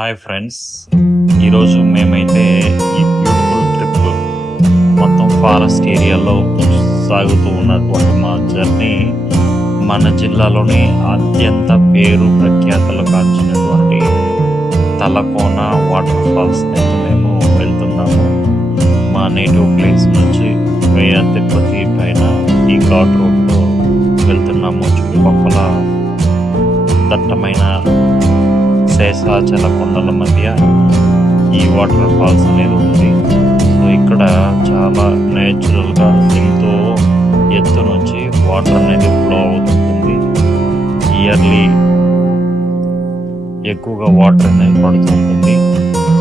Hi friends, ఈరోజు మేమైతే ఈ బ్యూటిఫుల్ ట్రిప్ మొత్తం ఫారెస్ట్ ఏరియాలో సాగుతూ ఉన్నటువంటి మా జర్నీ మన జిల్లాలోని అత్యంత పేరు ప్రఖ్యాతలు కాంచినటువంటి తలకోన వాటర్ ఫాల్స్ అయితే మేము వెళ్తున్నాము. మా నేటివ్ ప్లేస్ నుంచి వేయ తిరుపతి పైన ఈ ఘాట్ రోడ్లో వెళ్తున్నాము. చుట్టుపక్కల దట్టమైన శేషాచల కొండల మధ్య ఈ వాటర్ ఫాల్స్ అనేది ఉంది. సో ఇక్కడ చాలా నేచురల్గా ఎంతో ఎత్తు నుంచి వాటర్ అనేది ఫ్లో అవుతుంది. ఇయర్లీ ఎక్కువగా వాటర్ అనేది పడుతుంటుంది.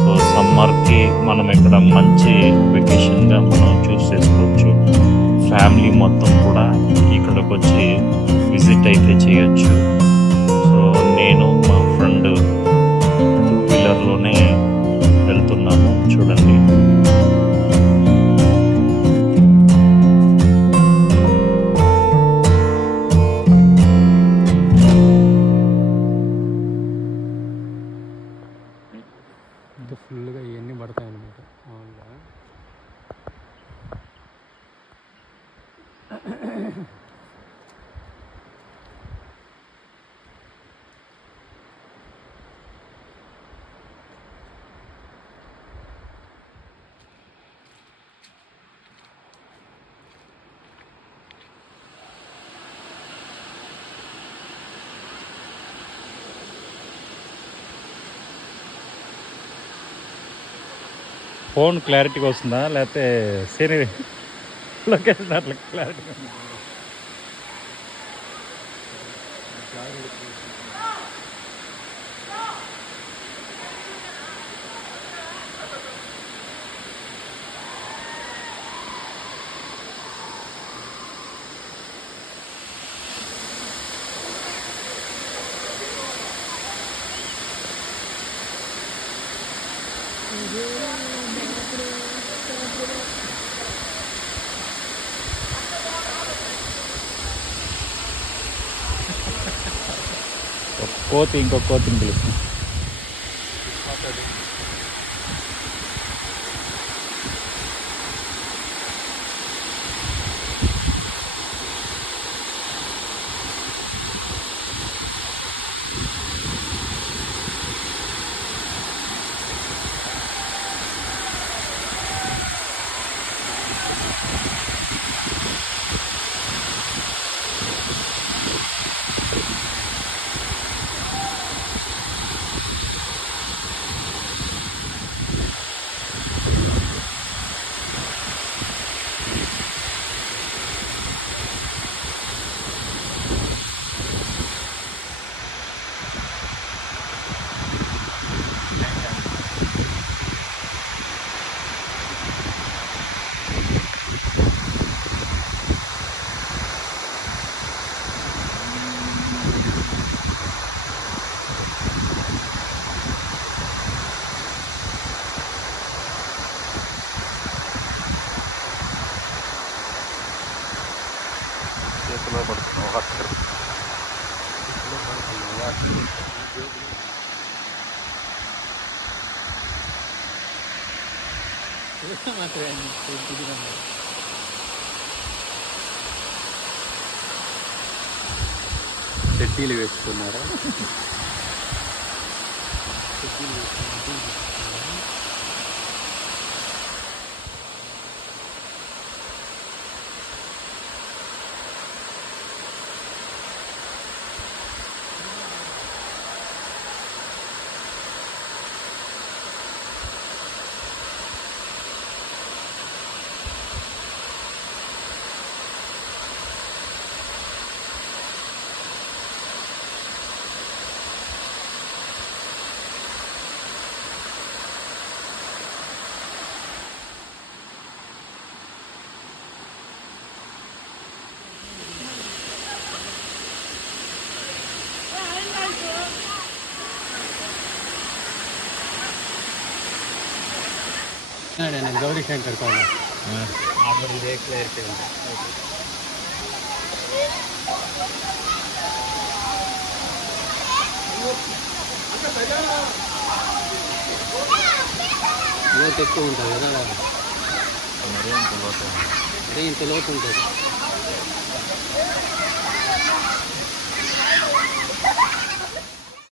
సో సమ్మర్కి మనం ఇక్కడ మంచి వెకేషన్గా మనం చూస్ చేసుకోవచ్చు. ఫ్యామిలీ మొత్తం కూడా ఇక్కడికి వచ్చి విజిట్ అయితే చేయొచ్చు. సో నేను మా ఫ్రెండ్ లోనే వెళ్తున్నాము. చూడండి, ఫుల్గా ఇవన్నీ పడతాయి అన్నమాట. ఫోన్ క్లారిటీగా వస్తుందా లేకపోతే సీనరీ లొకేషన్ అట్లా క్లారిటీగా? కోతి ఇంకొక కోతిని పిలుస్తుంది. చేతిలో పడుతున్నాం అక్కడ చెడ్డీలు వేసుకున్నారా? गौरी शंकर कौन है? आप देख लेते हैं. లోతు ఎక్కువ ఉంటుంది కదా మరీ అంత లోతు. అదే ఇంత లోతు ఉంటుంది.